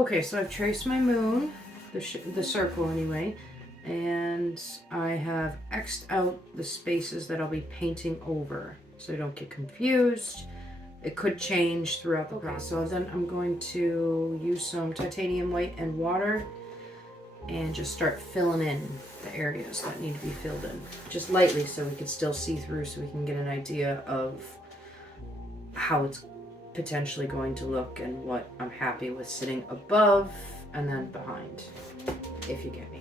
Okay, so I've traced my moon, the circle anyway, and I have X'd out the spaces that I'll be painting over so I don't get confused. It could change throughout the process. So then I'm going to use some titanium white and water and just start filling in the areas that need to be filled in. Just lightly so we can still see through, so we can get an idea of how it's potentially going to look and what I'm happy with sitting above and then behind, if you get me.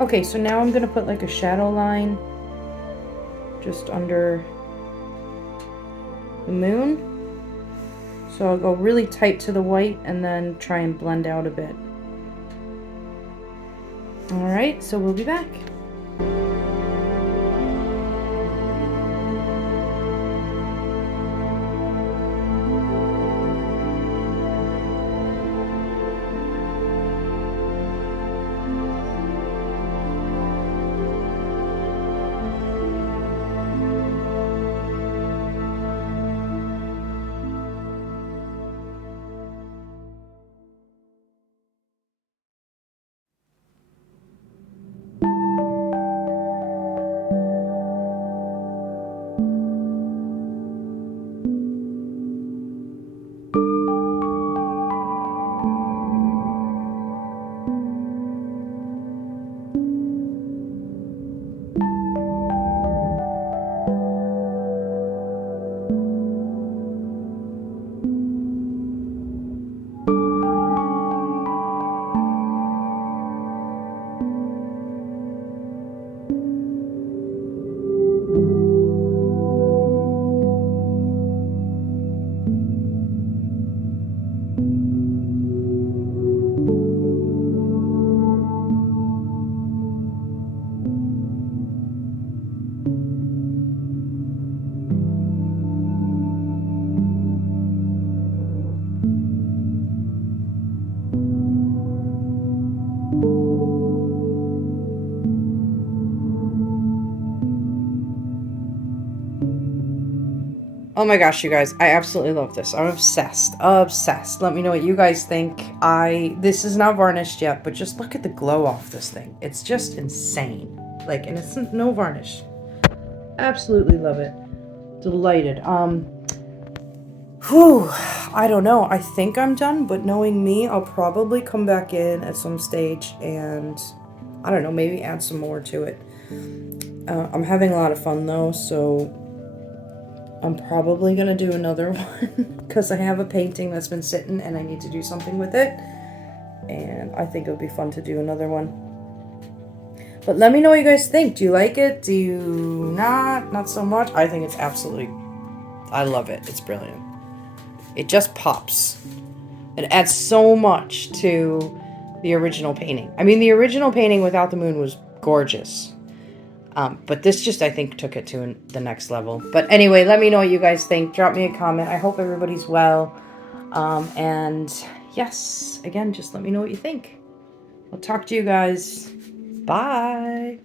Okay, so now I'm going to put like a shadow line just under the moon. So I'll go really tight to the white and then try and blend out a bit. Alright, so we'll be back. Oh my gosh, you guys, I absolutely love this. I'm obsessed. Obsessed. Let me know what you guys think. This is not varnished yet, but just look at the glow off this thing. It's just insane. Like, and it's no varnish. Absolutely love it. Delighted. Whew, I don't know. I think I'm done, but knowing me, I'll probably come back in at some stage and, I don't know, maybe add some more to it. I'm having a lot of fun though, so I'm probably going to do another one because I have a painting that's been sitting and I need to do something with it. And I think it would be fun to do another one. But let me know what you guys think. Do you like it? Do you not? Not so much? I think it's absolutely... I love it. It's brilliant. It just pops. It adds so much to the original painting. I mean, the original painting without the moon was gorgeous. But this just, I think, took it to the next level. But anyway, let me know what you guys think. Drop me a comment. I hope everybody's well. And yes, again, just let me know what you think. I'll talk to you guys. Bye.